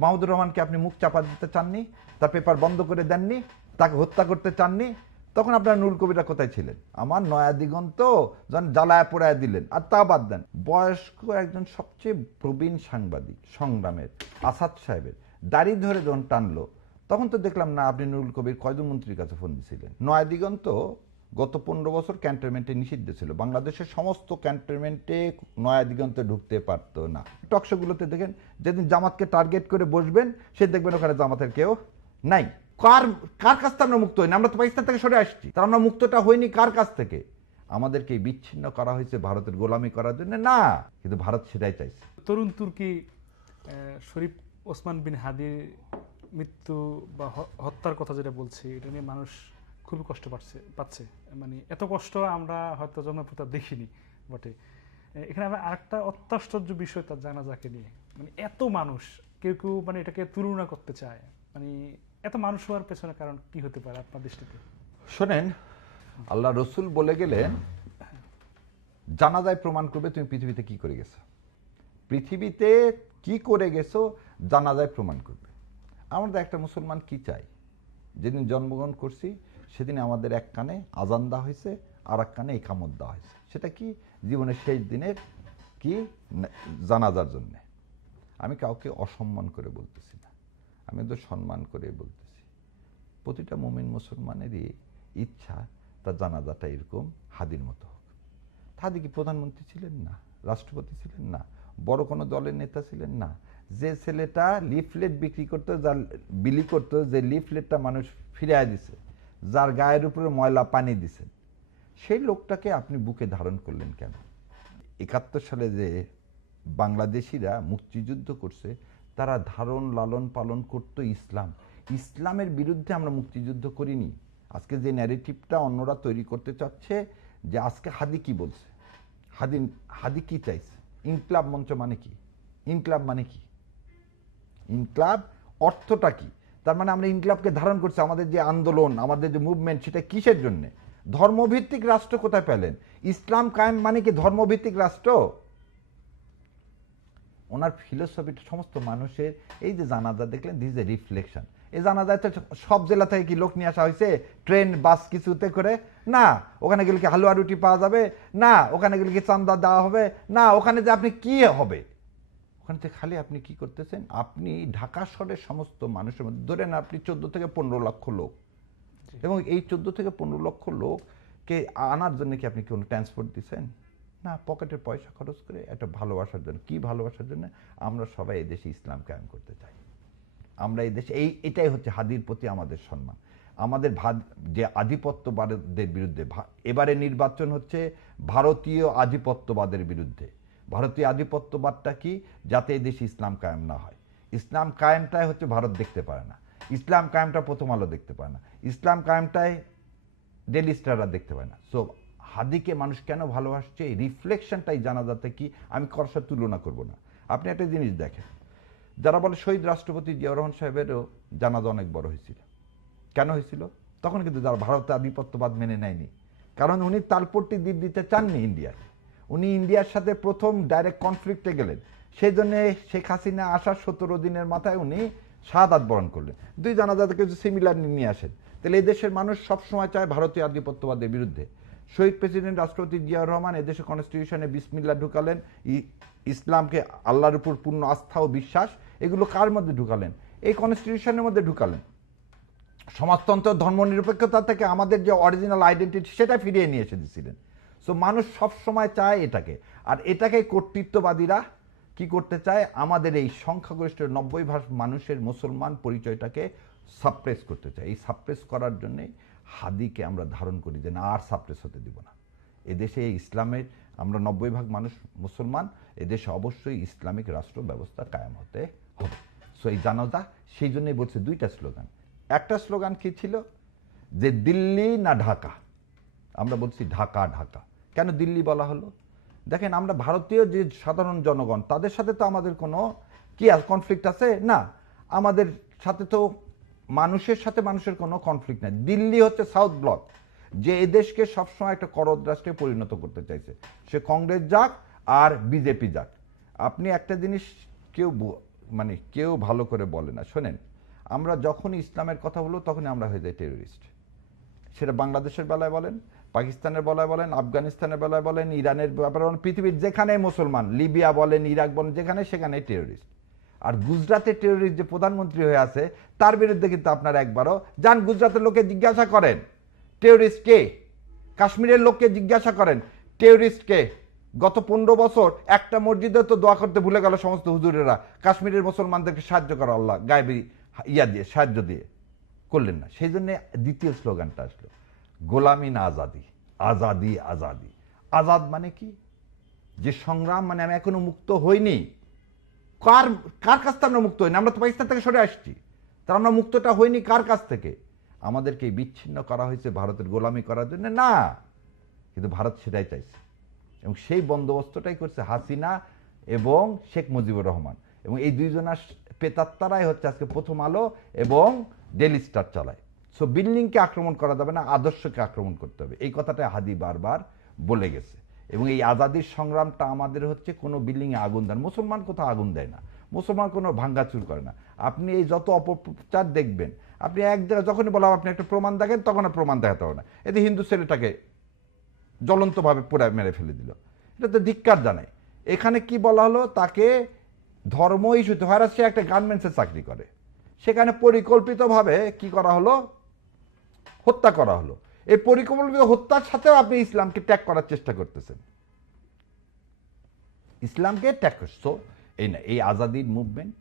মাহমুদুর রহমানকে আপনি মুখ চাপা দিতে চাননি, তার পেপার বন্ধ করে দেননি, তাকে হত্যা করতে চাননি, তখন আপনার নুরুল কবিরা কোথায় ছিলেন? আমার নয়া দিগন্ত যখন জ্বালায় পোড়ায় দিলেন। আর তা বাদ দেন, বয়স্ক একজন সবচেয়ে প্রবীণ সাংবাদিক সংগ্রামের আসাদ সাহেবের দাড়ি ধরে যখন টানলো, তখন তো দেখলাম না আপনি নুরুল কবির কয়জন মন্ত্রীর কাছে ফোন দিয়েছিলেন। নয়া দিগন্ত গত 15 বছর ক্যান্টনমেন্টে নিষিদ্ধ ছিল, বাংলাদেশের সমস্ত ক্যান্টনমেন্টে নয়া দিগন্তে ঢুকতে পারতো না। টকশোগুলোতে দেখেন, যেদিন জামাতকে টার্গেট করে বসবেন সে দেখবেন ওখানে জামাতের কেউ নাই। কার কার কাছ থেকে আমরা মুক্ত হইনি? আমরা তো পাকিস্তান থেকে সরে আসছি, তার আমরা মুক্তটা হইনি কার কাছ থেকে? আমাদেরকে বিচ্ছিন্ন করা হয়েছে ভারতের গোলামি করার জন্য না, কিন্তু ভারত সেটাই চাইছে। তরুণ তুর্কি শরীফ ওসমান বিন হাদির মৃত্যু বা হত্যার কথা যেটা বলছি, এটা নিয়ে মানুষ খুবই কষ্ট পাচ্ছে। মানে এত কষ্ট আমরা হয়তো জন্মপ্রতা দেখিনি বটে। এখানে আবার আরেকটা অত্যাশ্চর্য বিষয় তার জানাজাকে নিয়ে, মানে এত মানুষ, কেউ কেউ মানে এটাকে তুলনা করতে চায়। মানে এত মানুষ হওয়ার পেছনে কারণ কি হতে পারে আপনার দৃষ্টিতে? শোনেন, আল্লাহ রসুল বলে গেলেন জানাজায় প্রমাণ করবে তুমি পৃথিবীতে কি করে গেছো, পৃথিবীতে কি করে গেছো জানাজায় প্রমাণ করবে। আমাদের একটা মুসলমান কি চাই? যেদিন জন্মগ্রহণ করছি সেদিন আমাদের এক কানে আজান দেওয়া হয়েছে, আর এক কানে ইকামত দেওয়া হয়েছে। সেটা কি? জীবনের শেষ দিনের কি জানাজার জন্য। আমি কাউকে অসম্মান করে বলতেছি না, আমি তো সম্মান করে বলতেছি। প্রতিটা মুমিন মুসলমানেরই ইচ্ছা তার জানাজাটা এরকম হাদির মতো হোক। হাদি কি প্রধানমন্ত্রী ছিলেন না, রাষ্ট্রপতি ছিলেন না, বড় কোনো দলের নেতা ছিলেন না। যে ছেলেটা লিফলেট বিক্রি করতো, যার বিলি করতো, যে লিফলেটটা মানুষ ফিরিয়ে দিছে, যার গায়ের উপরে ময়লা পানি দিছেন, সেই লোকটাকে আপনি বুকে ধারণ করলেন কেন? 71 সালে যে বাংলাদেশিরা মুক্তিযুদ্ধ করছে, তারা ধারণ লালন পালন করতো ইসলাম। ইসলামের বিরুদ্ধে আমরা মুক্তিযুদ্ধ করিনি। আজকে যে ন্যারেটিভটা অন্যরা তৈরি করতে চাচ্ছে যে আজকে হাদি কি বলছে, হাদি কি চাইছে, ইনকলাব মঞ্চ মানে কি, ইনকলাব মানে কি, ইনকলাব অর্থটা কি? তার মানে আমরা ইনকলাবকে ধারণ করছি। আমাদের যে আন্দোলন, আমাদের যে মুভমেন্ট, সেটা কিসের জন্য? ধর্মভিত্তিক রাষ্ট্র কোথায় পেলেন? ইসলাম কায়েম মানে কি ধর্মভিত্তিক রাষ্ট্র? ওনার ফিলোসফিটা সমস্ত মানুষের, এই যে জানাজা দেখলেন, দিস ইজ এ রিফ্লেকশন। এই জানাজায় তো সব জেলা থেকে কি লোক নিয়ে আসা হয়েছে ট্রেন বাস কিছুতে করে? না। ওখানে গেলে কি হালুয়া রুটি পাওয়া যাবে? না। ওখানে গেলে কি চান্দা দেওয়া হবে? না। ওখানে যে আপনি কি হবে? ওখানে থেকে খালি আপনি কি করতেছেন? আপনি ঢাকা শহরের সমস্ত মানুষের মধ্যে ধরেন আপনি 14 থেকে 15 লক্ষ লোক, এবং এই 14 থেকে 15 লক্ষ লোককে আনার জন্য কি আপনি কোনো ট্রান্সপোর্ট দিচ্ছেন? না। পকেটের পয়সা খরচ করে একটা ভালোবাসার জন্য। কি ভালোবাসার জন্য? আমরা সবাই এই দেশে ইসলাম কায়েম করতে চাই। আমরা এই দেশে এটাই হচ্ছে হাদির প্রতি আমাদের সম্মান। আমাদের যে আধিপত্যবাদের বিরুদ্ধে, এবারে নির্বাচন হচ্ছে ভারতীয় আধিপত্যবাদের বিরুদ্ধে। ভারতীয় আধিপত্যবাদটা কি? যাতে এই দেশে ইসলাম কায়েম না হয়। ইসলাম কায়েমটাই হচ্ছে ভারত দেখতে পারে না, ইসলাম কায়েমটা প্রথম আলো দেখতে পায় না, ইসলাম কায়েমটাই ডেলি স্টাররা দেখতে পায় না। সো হাদিকে মানুষ কেন ভালোবাসছে, এই রিফ্লেকশনটাই জানাজাতে কি আমি কারোর সাথে তুলনা করবো না। আপনি একটা জিনিস দেখেন, যারা বলে শহীদ রাষ্ট্রপতি জিয়াউর রহমান সাহেবেরও জানাজা অনেক বড় হয়েছিল। কেন হয়েছিল? তখন কিন্তু যারা ভারতের আধিপত্যবাদ মেনে নেয়নি, কারণ উনি তালপট্টি দ্বীপ দিতে চাননি ইন্ডিয়াকে। উনি ইন্ডিয়ার সাথে প্রথম ডাইরেক্ট কনফ্লিক্টে গেলেন, সেই জন্য শেখ হাসিনা আসার 17 দিনের মাথায় উনি শাহাদাত বরণ করলেন। দুই জানাজাতে কিছু সিমিলার নিয়ে আসেন। তাহলে এই দেশের মানুষ সবসময় চায় ভারতীয় আধিপত্যবাদের বিরুদ্ধে। শহীদ প্রেসিডেন্ট রাষ্ট্রপতি জিয়াউর রহমান এদেশের কনস্টিটিউশনে বিসমিল্লাহ ঢুকালেন, ইসলামকে, আল্লাহর উপর পূর্ণ আস্থা ও বিশ্বাস, এগুলো কার মধ্যে ঢুকালেন? এই কনস্টিটিউশনের মধ্যে ঢুকালেন। সমাজতন্ত্র, ধর্মনিরপেক্ষতা থেকে আমাদের যে অরিজিনাল আইডেন্টিটি, সেটা ফিরিয়ে নিয়ে এসে দিয়েছিলেন। সো মানুষ সবসময় চায় এটাকে। আর এটাকে কর্তৃত্ববাদীরা কি করতে চায়? আমাদের এই সংখ্যাগরিষ্ঠ 90% মানুষের মুসলমান পরিচয়টাকে সাপ্রেস করতে চায়। এই সাপ্রেস করার জন্যে হাদিকে আমরা ধারণ করি যে না, আর সাপ্রেস হতে দিব না। এদেশে ইসলামের, আমরা 90% মানুষ মুসলমান, এদেশে অবশ্যই ইসলামিক রাষ্ট্র ব্যবস্থা কায়েম হতে হবে। সো এই জানাজা সেই জন্যই বলছে দুইটা স্লোগান। একটা স্লোগান কি ছিল? যে দিল্লি না ঢাকা। আমরা বলছি ঢাকা ঢাকা। কেন দিল্লি বলা হলো? দেখেন, আমরা ভারতীয় যে সাধারণ জনগণ, তাদের সাথে তো আমাদের কোনো কি কনফ্লিক্ট আছে? না। আমাদের সাথে তো মানুষের সাথে মানুষের কোনো কনফ্লিক্ট নাই। দিল্লি হচ্ছে সাউথ ব্লক, যে এদেশকে সবসময় একটা করদ রাষ্ট্রে পরিণত করতে চাইছে, সে কংগ্রেস যাক আর বিজেপি যাক। আপনি একটা জিনিস কেউ মানে কেউ ভালো করে বলে না। শোনেন, আমরা যখনই ইসলামের কথা বলবো তখনই আমরা হয়ে যাই টেরোরিস্ট। সেটা বাংলাদেশের বেলায় বলেন, পাকিস্তানের বেলায় বলেন, আফগানিস্তানের বেলায় বলেন, ইরানের ব্যাপারে বলেন, পৃথিবীর যেখানে মুসলমান, লিবিয়া বলেন, ইরাক বলেন, যেখানে সেখানে টেরোরিস্ট। আর গুজরাটের টেরোরিস্ট যে প্রধানমন্ত্রী হয়ে আছে তার বিরুদ্ধে কিন্তু আপনারা একবারও যান গুজরাটের লোককে জিজ্ঞাসা করেন টেরোরিস্ট কে, কাশ্মীরের লোককে জিজ্ঞাসা করেন টেরোরিস্ট কে। গত 15 বছর একটা মসজিদে তো দোয়া করতে ভুলে গেল সমস্ত হুজুরেরা, কাশ্মীরের মুসলমানদেরকে সাহায্য করা আল্লাহ গায়েবী ইয়া দিয়ে সাহায্য দিয়ে করলেন না। সেই জন্য দ্বিতীয় স্লোগানটা আসলো, গোলামি না আজাদি, আজাদি আজাদি। আজাদ মানে কি? যে সংগ্রাম, মানে আমি এখনো মুক্ত হইনি। কার কার কাছ থেকে আমরা মুক্ত হইনি? আমরা তো পাকিস্তান থেকে সরে আসছি, তার আমরা মুক্তটা হইনি কার কাছ থেকে? আমাদেরকে বিচ্ছিন্ন করা হয়েছে ভারতের গোলামি করার জন্য না, কিন্তু ভারত সেটাই চাইছে এবং সেই বন্দোবস্তটাই করছে হাসিনা এবং শেখ মুজিবুর রহমান, এবং এই দুইজনের পেতাত্তারাই হচ্ছে আজকে প্রথম আলো এবং ডেইলি স্টার চালায়। সো বিল্ডিংকে আক্রমণ করা যাবে না, আদর্শকে আক্রমণ করতে হবে, এই কথাটা হাদি বারবার বলে গেছে। এবং এই আজাদির সংগ্রামটা আমাদের হচ্ছে কোনো বিল্ডিংয়ে আগুন দেন, মুসলমান কোথাও আগুন দেয় না, মুসলমান কোনো ভাঙ্গাচুর করে না। আপনি এই যত অপপ্রচার দেখবেন, আপনি এক জায়গায় যখনই বলা আপনি একটা প্রমাণ দেখেন, তখন আর প্রমাণ দেখাতে হবে না। এতে হিন্দু ছেলেটাকে জ্বলন্তভাবে পুরা মেরে ফেলে দিল, এটা তো ধিক্কার জানায়। এখানে কি বলা হলো, তাকে ধর্ম ইস্যুতে হয়, সে একটা গার্মেন্টসে চাকরি করে, সেখানে পরিকল্পিতভাবে কি করা হলো, হত্যা করা হলো। এই পরিকল্পিত হত্যার সাথেও আপনি ইসলামকে ত্যাগ করার চেষ্টা করতেছেন, ইসলামকে ত্যাগ করছো। এই না, এই আজাদির মুভমেন্ট,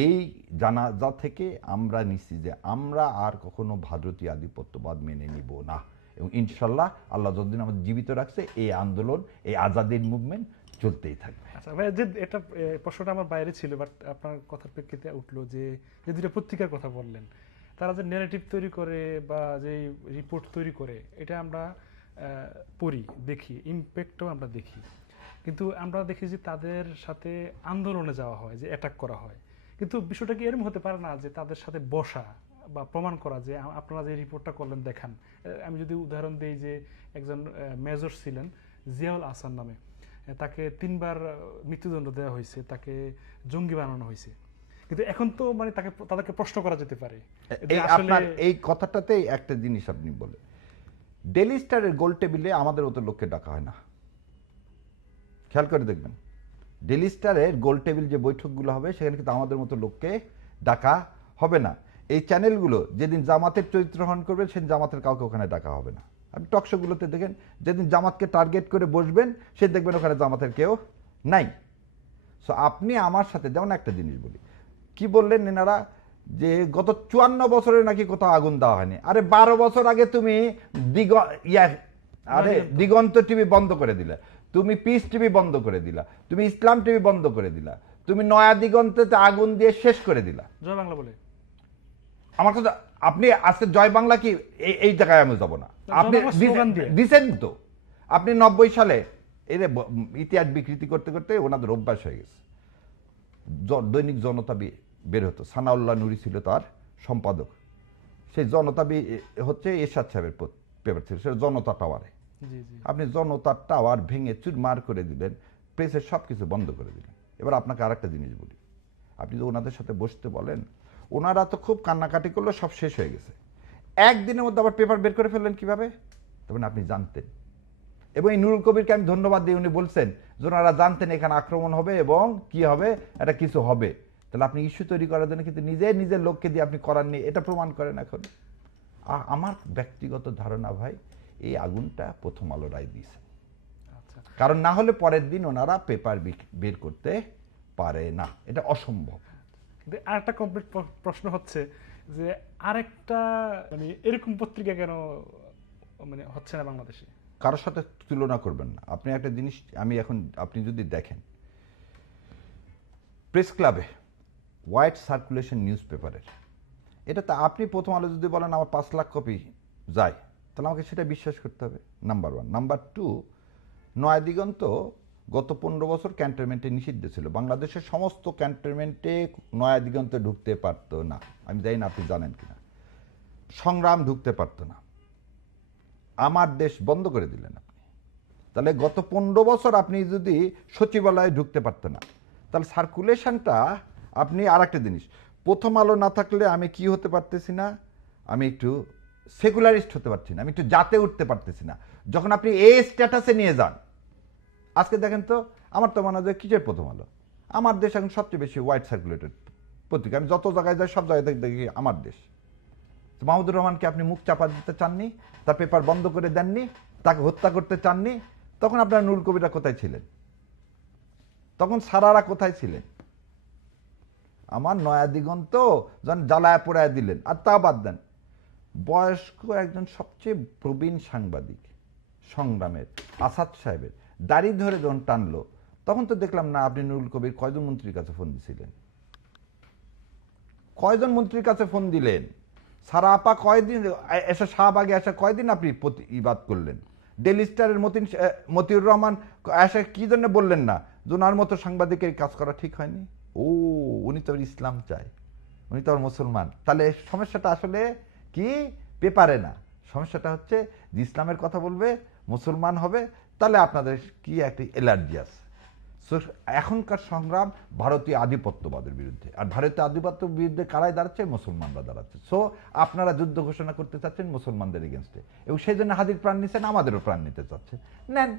এই জানাজা থেকে আমরা নিচ্ছি যে আমরা আর কখনো ভারতীয় আধিপত্যবাদ মেনে নিব না, এবং ইনশাল্লাহ আল্লাহ যতদিন আমাদের জীবিত রাখছে এই আন্দোলন, এই আজাদির মুভমেন্ট চলতেই থাকবে। আচ্ছা ভাই, যে এটা প্রশ্নটা আমার বাইরে ছিল, বাট আপনার কথার প্রেক্ষিতে উঠলো যে যে দুটো পত্রিকার কথা বললেন, তারা যে ন্যারেটিভ তৈরি করে বা যে রিপোর্ট তৈরি করে, এটা আমরা পড়ি, দেখি, ইমপ্যাক্টও আমরা দেখি, কিন্তু আমরা দেখি যে তাদের সাথে আন্দোলনে যাওয়া হয়, যে অ্যাটাক করা হয়। কিন্তু বিষয়টা কি এরকম হতে পারে না যে তাদের সাথে বসা বা প্রমাণ করা যে আপনারা যে রিপোর্টটা করলেন দেখান। আমি যদি উদাহরণ দিই যে একজন মেজর ছিলেন জিয়াউল আহসান নামে, তাকে 3 বার মৃত্যুদণ্ড দেওয়া হয়েছে, তাকে জঙ্গি বানানো হয়েছে, কিন্তু এখন তো মানে তাদেরকে প্রশ্ন করা যেতে পারে। আপনার এই কথাটাতেই একটা জিনিস আপনি বলেন, ডেইলি স্টারের গোল টেবিলে আমাদের মতো লোককে ডাকা হয় না, খেয়াল করে দেখবেন। ডেইলি স্টারের গোল টেবিল যে বৈঠকগুলো হবে সেখানে কিন্তু আমাদের মতো লোককে ডাকা হবে না। এই চ্যানেলগুলো যেদিন জামাতের চরিত্র হরণ করবে সেদিন জামাতের কাউকে ওখানে ডাকা হবে না। আপনি টকশোগুলোতে দেখেন, যেদিন জামাতকে টার্গেট করে বসবেন সে দেখবেন ওখানে জামাতের কেউ নাই। সো আপনি আমার সাথে যেমন একটা জিনিস বলি, কি বললেন এনারা যে গত 54 বছরে নাকি কোথাও আগুন দেওয়া হয়নি। আরে 12 বছর আগে তুমি দিগন্ত টিভি বন্ধ করে দিলা, তুমি পিস টিভি বন্ধ করে দিলা, তুমি ইসলাম টিভি বন্ধ করে দিলা, তুমি নয়া দিগন্তে আগুন দিয়ে শেষ করে দিলা। জয় বাংলা বলে আমার কথা, আপনি আজকে জয় বাংলা কি এই জায়গায় আমি যাব না, আপনি দিচ্ছেন তো। আপনি 90 সালে এর ইতিহাস বিকৃতি করতে করতে ওনাদের অভ্যাস হয়ে গেছে। দৈনিক জনতা বের হতো, সানাউল্লাহ নুরি ছিল তার সম্পাদক, সেই জনতা হচ্ছে এরশাদ সাহেবের পেপার ছিল, সেটা জনতা টাওয়ারে। আপনি জনতা টাওয়ার ভেঙে চুরমার করে দিলেন, প্রেসের সব কিছু বন্ধ করে দিলেন। এবার আপনাকে আর একটা জিনিস বলি, আপনি যদি ওনাদের সাথে বসতে বলেন, ওনারা তো খুব কান্নাকাটি করলো, সব শেষ হয়ে গেছে, একদিনের মধ্যে আবার পেপার বের করে ফেললেন কিভাবে? তখন আপনি জানতেন, এবং এই নুরুল কবিরকে আমি ধন্যবাদ দিই, উনি বলছেন যে ওনারা জানতেন এখানে আক্রমণ হবে এবং কি হবে, এটা কিছু হবে। তাহলে আপনি ইস্যু তৈরি করার জন্য কিন্তু নিজের লোককে দিয়ে আপনি করাননি, এটা প্রমাণ করেন। এখন আমার ব্যক্তিগত ধারণা ভাই, এই আগুনটা প্রথম আলো রায় দিয়েছে, কারণ না হলে পরের দিন ওনারা পেপার বের করতে পারে না, এটা অসম্ভব। আরেকটা কমপ্লিট প্রশ্ন হচ্ছে যে আরেকটা মানে এরকম পত্রিকা কেন মানে হচ্ছে না বাংলাদেশে? কারোর সাথে তুলনা করবেন না। আপনি একটা জিনিস, আমি এখন আপনি যদি দেখেন প্রেস ক্লাবে হোয়াইট সার্কুলেশন নিউজ পেপারের, এটাতে আপনি প্রথম আলো যদি বলেন আমার 5 লাখ কপি যায়, তাহলে আমাকে সেটা বিশ্বাস করতে হবে, নাম্বার 1। নাম্বার 2, নয়া দিগন্ত গত 15 বছর ক্যান্টনমেন্টে নিষিদ্ধ ছিল, বাংলাদেশের সমস্ত ক্যান্টনমেন্টে নয়া দিগন্তে ঢুকতে পারতো না। আমি জানি না আপনি জানেন কিনা, সংগ্রাম ঢুকতে পারতো না, আমার দেশ বন্ধ করে দিলেন আপনি। তাহলে গত 15 বছর আপনি যদি সচিবালয়ে ঢুকতে পারতেন না, তাহলে সার্কুলেশনটা আপনি আর একটা জিনিস, প্রথম আলো না থাকলে আমি কি হতে পারতেছি না, আমি একটু সেকুলারিস্ট হতে পারছি না, আমি একটু জাতে উঠতে পারতেছি না। যখন আপনি এই স্ট্যাটাসে নিয়ে যান, আজকে দেখেন তো, আমার তো মনে হয় যে কিসের প্রথম আলো, আমার দেশ এখন সবচেয়ে বেশি হোয়াইট সার্কুলেটেড পত্রিকা, আমি যত জায়গায় যাই সব জায়গায় দেখি আমার দেশ। মাহমুদুর রহমানকে আপনি মুখ চাপা দিতে চাননি, তার পেপার বন্ধ করে দেননি, তাকে হত্যা করতে চাননি, তখন আপনার নুরুল কবিরা কোথায় ছিলেন? তখন সারারা কোথায় ছিলেন? আমার নয়া দিগন্ত যখন জ্বালায় পোড়ায় দিলেন, আর তা বাদ দেন, বয়স্ক একজন সবচেয়ে প্রবীণ সাংবাদিক সংগ্রামের আসাদ সাহেবের দাড়ি ধরে যখন টানলো, তখন তো দেখলাম না আপনি নুরুল কবির কয়জন মন্ত্রীর কাছে ফোন দিছিলেন, কয়জন মন্ত্রীর কাছে ফোন দিলেন? সারা আপা কয়দিন এসে, শাহবাগে এসে কয়দিন আপনি ইবাদ করলেন? ডেলি স্টারের মতিউর রহমান এসে কি জন্য বললেন না যে ওনার মতো সাংবাদিকের কাজ করা ঠিক হয়নি? ও, উনি তো ইসলাম চায়, উনি তো মুসলমান। তাহলে সমস্যাটা আসলে কি পেপারে না, সমস্যাটা হচ্ছে যে ইসলামের কথা বলবে, মুসলমান হবে, তাহলে আপনাদের কি একটা এলার্জি আছে। সো এখনকার সংগ্রাম ভারতীয় আধিপত্যবাদের বিরুদ্ধে, আর ভারতীয় আধিপত্যের বিরুদ্ধে কারাই দাঁড়াচ্ছে? মুসলমানরা দাঁড়াচ্ছে। সো আপনারা যুদ্ধ ঘোষণা করতে চাচ্ছেন মুসলমানদের এগেনস্টে, এবং সেই জন্য হাদির প্রাণ নিচ্ছেন, আমাদেরও প্রাণ নিতে চাচ্ছে, নেন।